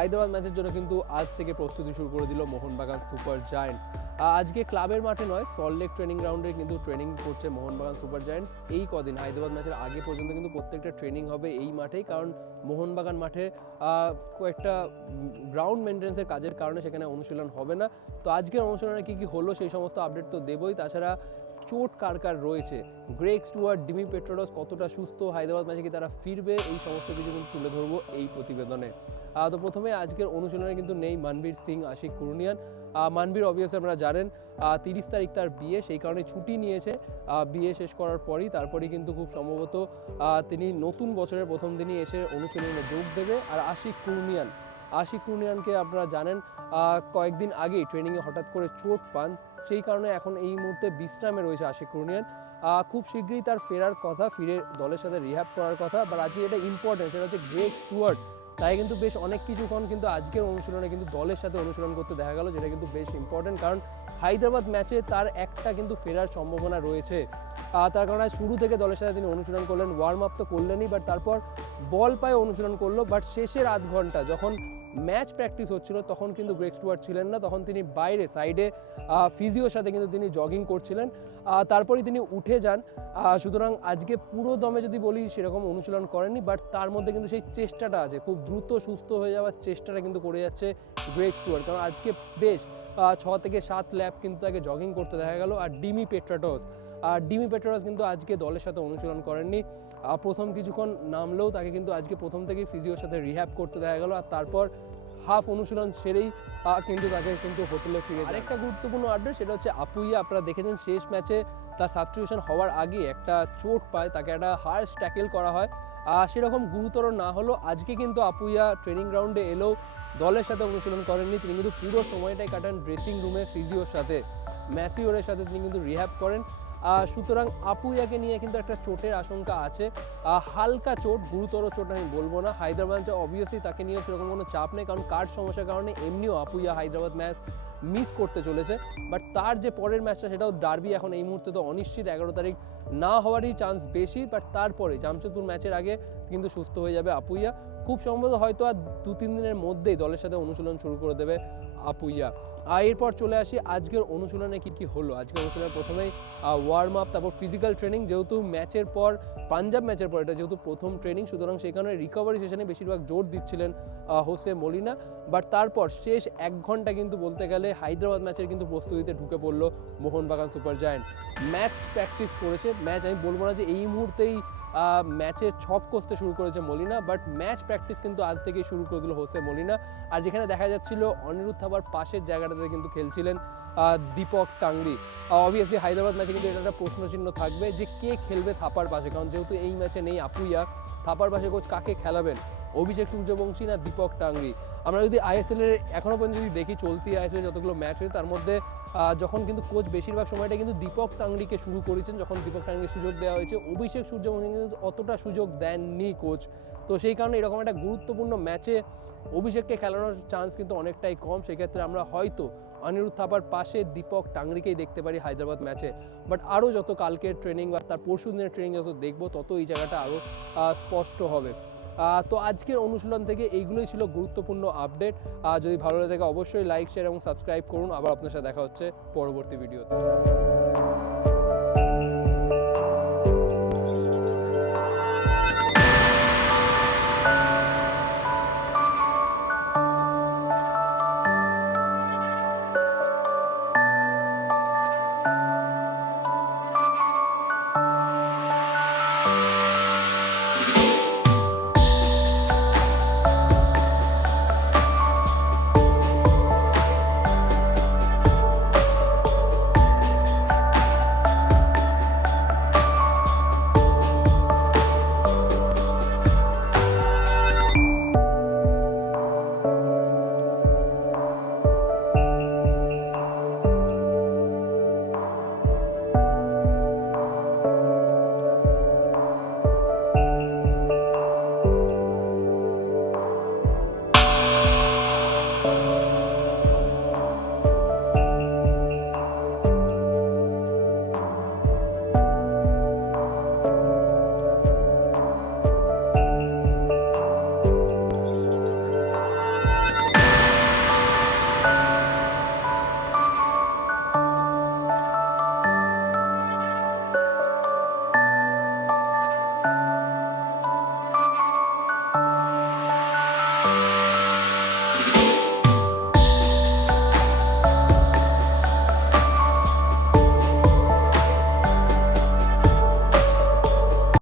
হায়দ্রাবাদ ম্যাচের জন্য কিন্তু আজ থেকে প্রস্তুতি শুরু করে দিল মোহনবাগান সুপার জায়ান্টস। আজকে ক্লাবের মাঠে নয় সল্টলেক ট্রেনিং গ্রাউন্ডে কিন্তু ট্রেনিং করছে মোহনবাগান সুপার জায়ান্টস। এই কদিন হায়দ্রাবাদ ম্যাচের আগে পর্যন্ত কিন্তু প্রত্যেকটা ট্রেনিং হবে এই মাঠেই, কারণ মোহনবাগান মাঠে কয়েকটা গ্রাউন্ড মেনটেন্সের কাজের কারণে সেখানে অনুশীলন হবে না। তো আজকের অনুশীলনে কী কী হলো সেই সমস্ত আপডেট তো দেবই। তাছাড়া চোট কার কার রয়েছে? গ্রেক স্টুয়ার্ট, ডিমি পেট্রোডস কতটা সুস্থ? হায়দ্রাবাদ ম্যাচে কি তারা ফিরবে? এই সমস্ত কিছু কিন্তু তুলে ধরবো এই প্রতিবেদনে। তো প্রথমে আজকের অনুশীলনে কিন্তু নেই মানবীর সিং, আশিক কুরুনিয়ান। মানবীর অবভিয়াসলি আপনারা জানেন তিরিশ তারিখ তার বিয়ে, সেই কারণে ছুটি নিয়েছে। বিয়ে শেষ করার পরই তারপরেই কিন্তু খুব সম্ভবত তিনি নতুন বছরের প্রথম দিনই এসে অনুশীলনে যোগ দেবে। আর আশিক কুরুনিয়ান, আশিক কুরুনিয়ানকে আপনারা জানেন কয়েকদিন আগেই ট্রেনিংয়ে হঠাৎ করে চোট পান। সেই কারণে এখন এই মুহূর্তে বিশ্রামে রয়েছে আশিক কুরুনিয়ান। খুব শীঘ্রই তার ফেরার কথা, ফিরে দলের সাথে রিহ্যাব করার কথা। বাট আজকে এটা ইম্পর্টেন্ট সেটা হচ্ছে গ্রেট স্টুয়ার্ট তাই কিন্তু বেশ অনেক কিছুক্ষণ কিন্তু আজকের অনুশীলনে কিন্তু দলের সাথে অনুশীলন করতে দেখা গেল, যেটা কিন্তু বেশ ইম্পর্টেন্ট কারণ হায়দ্রাবাদ ম্যাচে তার একটা কিন্তু ফেরার সম্ভাবনা রয়েছে। তার কারণে শুরু থেকে দলের সাথে তিনি অনুশীলন করলেন ওয়ার্ম আপ তো করলেনই বাট তারপর বল পায়ে অনুশীলন করল। বাট শেষের আধ ঘণ্টা যখন ম্যাচ প্র্যাকটিস হচ্ছিল, তখন কিন্তু গ্রেক স্টুয়ার্ট ছিলেন না, তখন তিনি বাইরে সাইডে ফিজিওর সাথে কিন্তু তিনি জগিং করছিলেন। তারপরেই তিনি উঠে যান। সুতরাং আজকে পুরো দমে যদি বলি, সেরকম অনুশীলন করেননি বাট তার মধ্যে কিন্তু সেই চেষ্টাটা আছে, খুব দ্রুত সুস্থ হয়ে যাওয়ার চেষ্টাটা কিন্তু করে যাচ্ছে গ্রেক স্টুয়ার্ট। কারণ আজকে বেশ ছ থেকে সাত ল্যাপ কিন্তু তাকে জগিং করতে দেখা গেল, আর ডিমি পেট্রাটস আর ডিমি পেট্রাটস কিন্তু আজকে দলের সাথে অনুশীলন করেননি। প্রথম কিছুক্ষণ নামলেও তাকে কিন্তু আজকে প্রথম থেকেই ফিজিওর সাথে রিহ্যাব করতে দেখা গেল আর তারপর হাফ অনুশীলন সেরেই কিন্তু তাকে কিন্তু হোটেলে ফিরে আরেকটা গুরুত্বপূর্ণ আপডেট সেটা হচ্ছে, আপুইয়া, আপনারা দেখেছেন শেষ ম্যাচে তার সাবস্টিটিউশন হওয়ার আগে একটা চোট পায়, তাকে একটা হার্স ট্যাকেল করা হয়। আর সেরকম গুরুতর না হলো আজকে কিন্তু আপুইয়া ট্রেনিং গ্রাউন্ডে এলেও দলের সাথে অনুশীলন করেননি। তিনি কিন্তু পুরো সময়টাই কাটান ড্রেসিং রুমে ফিজিওর সাথে। ম্যাসিওরের সাথে তিনি কিন্তু রিহ্যাব করেন। সুতরাং আপুইয়াকে নিয়ে কিন্তু একটা চোটের আশঙ্কা আছে। হালকা চোট, গুরুতর চোট আমি বলব না। হায়দ্রাবাদ অবভিয়াসলি তাকে নিয়ে সেরকম কোনো চাপ নেই, কারণ কার্ড সমস্যার কারণে এমনিও আপুইয়া হায়দ্রাবাদ ম্যাচ মিস করতে চলেছে। বাট তার যে পরের ম্যাচটা, সেটাও ডার্বি এখন এই মুহূর্তে তো অনিশ্চিত, এগারো তারিখ না হওয়ারই চান্স বেশি বাট তারপরে জামশেদপুর ম্যাচের আগে কিন্তু সুস্থ হয়ে যাবে আপুইয়া। খুব সম্ভবত হয়তো আর দু তিন দিনের মধ্যেই দলের সাথে অনুশীলন শুরু করে দেবে আপুইয়া। আর এরপর চলে আসি আজকের অনুশীলনে কি কি হলো? আজকের অনুশীলনে প্রথমেই ওয়ার্ম আপ তারপর ফিজিক্যাল ট্রেনিং যেহেতু ম্যাচের পর পাঞ্জাব ম্যাচের পর, এটা যেহেতু প্রথম ট্রেনিং সুতরাং সেখানে রিকভারি সেশনে বেশিরভাগ জোর দিচ্ছিলেন হোসে মলিনা। বাট তারপর শেষ এক ঘণ্টা কিন্তু বলতে গেলে হায়দ্রাবাদ ম্যাচের কিন্তু প্রস্তুতিতে ঢুকে পড়ল Mohun Bagan super giant match practice করেছে। ম্যাচ আমি বলব না যে এই মুহূর্তেই ম্যাচে ছক কষতে শুরু করেছে মলিনা বাট ম্যাচ প্র্যাকটিস কিন্তু আজ থেকেই শুরু করে দিল হোসে মলিনা। আর যেখানে দেখা যাচ্ছিল, অনিরুদ্ধ থাবার পাশের জায়গাটাতে কিন্তু খেলছিলেন দীপক টাংরি অবভিয়াসলি হায়দ্রাবাদ ম্যাচে কিন্তু এটা একটা প্রশ্নচিহ্ন থাকবে যে কে খেলবে থাপার পাশে, কারণ যেহেতু এই ম্যাচে নেই আপুইয়া, থাপার পাশে কোচ কাকে খেলাবেন? অভিষেক সূর্যবংশী না দীপক টাংরি। আমরা যদি আইএসএল এর এখনও পর্যন্ত যদি দেখি, চলতি আইএসএল যতগুলো ম্যাচ হয়েছে, তার মধ্যে যখন কিন্তু কোচ বেশিরভাগ সময়টা কিন্তু দীপক টাংরিকে শুরু করেছেন, যখন দীপক টাংরিকে সুযোগ দেওয়া হয়েছে, অভিষেক সূর্যবংশী কিন্তু অতটা সুযোগ দেননি কোচ তো সেই কারণে এরকম একটা গুরুত্বপূর্ণ ম্যাচে অভিষেককে খেলানোর চান্স কিন্তু অনেকটাই কম। সেক্ষেত্রে আমরা হয়তো অনিরুদ্ধ থাপার পাশে দীপক টাংরিকেই দেখতে পারি হায়দ্রাবাদ ম্যাচে বাট আরও যত কালকের ট্রেনিং বা তার পরশু দিনের ট্রেনিং যত দেখব, তত এই জায়গাটা আরও স্পষ্ট হবে। তো আজকের অনুশীলন থেকে এইগুলোই ছিল গুরুত্বপূর্ণ আপডেট। যদি ভালো লাগে থাকে অবশ্যই লাইক, শেয়ার এবং সাবস্ক্রাইব করুন। আবার আপনার সাথে দেখা হচ্ছে পরবর্তী ভিডিওতে।